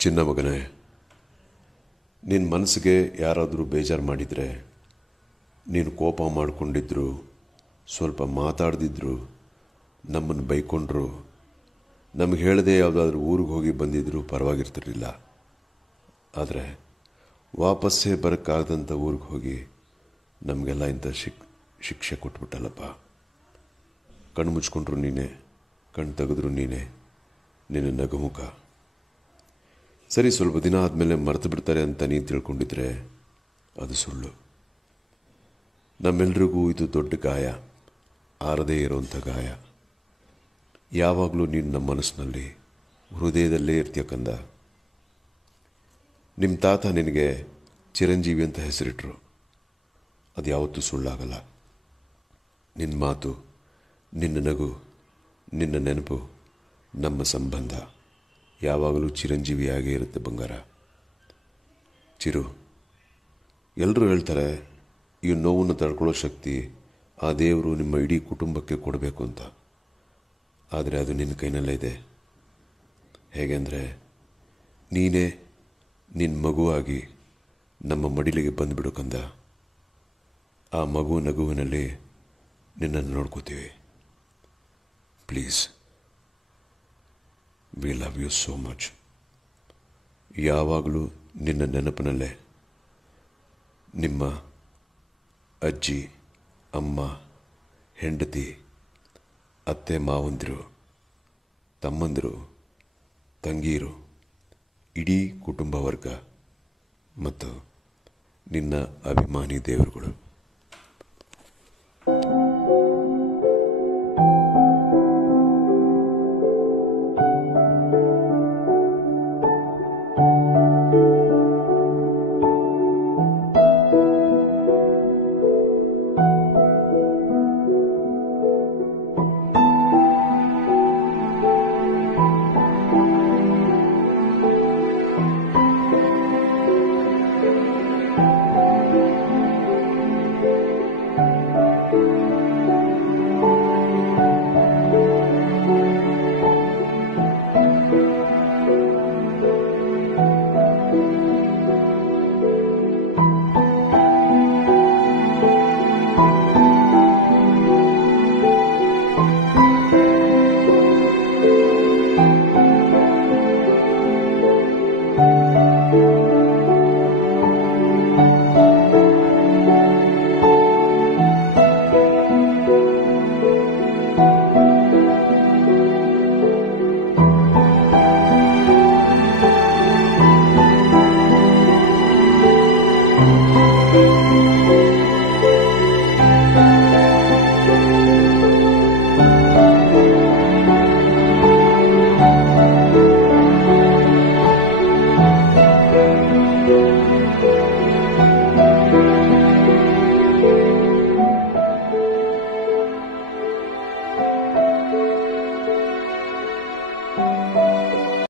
ಚಿನ್ನ ಮಗನೇ, ನಿನ್ನ ಮನಸ್ಸಿಗೆ ಯಾರಾದರೂ ಬೇಜಾರು ಮಾಡಿದರೆ, ನೀನು ಕೋಪ ಮಾಡಿಕೊಂಡಿದ್ರು, ಸ್ವಲ್ಪ ಮಾತಾಡ್ದಿದ್ರು, ನಮ್ಮನ್ನು ಬೈಕೊಂಡ್ರು, ನಮಗೆ ಹೇಳದೆ ಯಾವುದಾದ್ರೂ ಊರಿಗೆ ಹೋಗಿ ಬಂದಿದ್ದರೂ ಪರವಾಗಿರ್ತಿರಲಿಲ್ಲ. ಆದರೆ ವಾಪಸ್ಸೇ ಬರೋಕ್ಕಾಗದಂಥ ಊರಿಗೆ ಹೋಗಿ ನಮಗೆಲ್ಲ ಇಂಥ ಶಿಕ್ಷೆ ಕೊಟ್ಬಿಟ್ಟಲ್ಲಪ್ಪ. ಕಣ್ಣು ಮುಚ್ಕೊಂಡ್ರು ನೀನೇ, ಕಣ್ಣು ತೆಗೆದ್ರು ನೀನೇ, ನಿನ್ನ ನಗುಮುಖ. ಸರಿ, ಸ್ವಲ್ಪ ದಿನ ಆದಮೇಲೆ ಮರೆತು ಬಿಡ್ತಾರೆ ಅಂತ ನೀನು ತಿಳ್ಕೊಂಡಿದ್ರೆ ಅದು ಸುಳ್ಳು. ನಮ್ಮೆಲ್ರಿಗೂ ಇದು ದೊಡ್ಡ ಗಾಯ, ಆರದೇ ಇರೋವಂಥ ಗಾಯ. ಯಾವಾಗಲೂ ನೀನು ನಮ್ಮ ಮನಸ್ಸಿನಲ್ಲಿ, ಹೃದಯದಲ್ಲೇ ಇರ್ತೀಯ ಕಂದ. ನಿಮ್ಮ ತಾತ ನಿನಗೆ ಚಿರಂಜೀವಿ ಅಂತ ಹೆಸರಿಟ್ರು, ಅದು ಯಾವತ್ತೂ ಸುಳ್ಳಾಗಲ್ಲ. ನಿನ್ನ ಮಾತು, ನಿನ್ನ ನಗು, ನಿನ್ನ ನೆನಪು, ನಮ್ಮ ಸಂಬಂಧ ಯಾವಾಗಲೂ ಚಿರಂಜೀವಿಯಾಗೇ ಇರುತ್ತೆ ಬಂಗಾರ. ಚಿರು, ಎಲ್ಲರೂ ಹೇಳ್ತಾರೆ ಈ ನೋವನ್ನು ತಡ್ಕೊಳ್ಳೋ ಶಕ್ತಿ ಆ ದೇವರು ನಿಮ್ಮ ಇಡೀ ಕುಟುಂಬಕ್ಕೆ ಕೊಡಬೇಕು ಅಂತ. ಆದರೆ ಅದು ನಿನ್ನ ಕೈನಲ್ಲೇ ಇದೆ. ಹೇಗೆ ಅಂದರೆ, ನೀನೇ ನಿನ್ನ ಮಗುವಾಗಿ ನಮ್ಮ ಮಡಿಲಿಗೆ ಬಂದುಬಿಡು ಕಂದ. ಆ ನಗುವಿನಲ್ಲಿ ನಿನ್ನನ್ನು ನೋಡ್ಕೋತೀವಿ. Please, we love you so much. ಯಾವಾಗಲೂ ನಿನ್ನ ನೆನಪಿನಲ್ಲೇ ನಿಮ್ಮ ಅಜ್ಜಿ, ಅಮ್ಮ, ಹೆಂಡತಿ, ಅತ್ತೆ ಮಾವಂದಿರು, ತಮ್ಮಂದಿರು, ತಂಗೀರು, ಇಡೀ ಕುಟುಂಬ ವರ್ಗ ಮತ್ತು ನಿನ್ನ ಅಭಿಮಾನಿ ದೇವರುಗಳು.